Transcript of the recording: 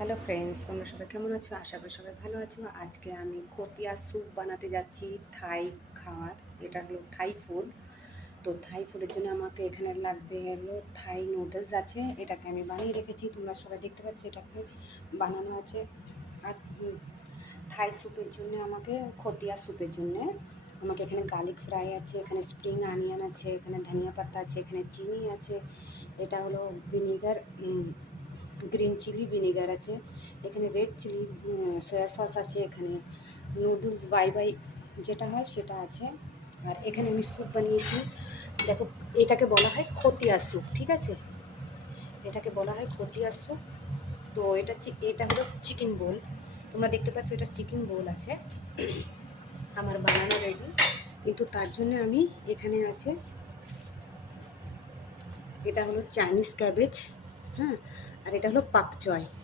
Hello friends, তোমরা সবাই কেমন আছো? আশা করি সবাই ভালো আছো। আজকে আমি খতিয়া স্যুপ বানাতে যাচ্ছি, থাই খাবার। এটা হলো থাই ফুড। তো থাই ফুডের জন্য আমাকে এখানে লাগবে হলো থাই নুডলস আছে, এটাকে আমি বানিয়ে রেখেছি, তোমরা সবাই দেখতে পাচ্ছ এটাকে বানানো আছে। আর থাই স্যুপের জন্য আমাকে খতিয়া স্যুপের জন্য আমাকে এখানে গার্লিক ফ্রাই আছে, এখানে স্প্রিং অনিয়ন আছে, এখানে ধনিয়া পাতা আছে, এখানে চিনি আছে, এটা হলো ভিনিগার, গ্রিন চিলি ভিনেগার আছে, এখানে রেড চিলি সয়া সস আছে, এখানে নুডলস বাই বাই যেটা হয় সেটা আছে। আর এখানে আমি স্যুপ বানিয়েছি। দেখো, এটাকে বলা হয় খতিয়া স্যুপ, ঠিক আছে? এটাকে বলা হয় খতিয়া স্যুপ। তো এটা হলো চিকেন বোল। তোমরা দেখতে পাচ্ছ এটা চিকেন বোল আছে। আমার বানানো রেডি, কিন্তু তার জন্য আমি এখানে আছে, এটা হলো চাইনিজ ক্যাবেজ, হ্যাঁ, আর এটা হলো পাক চয়।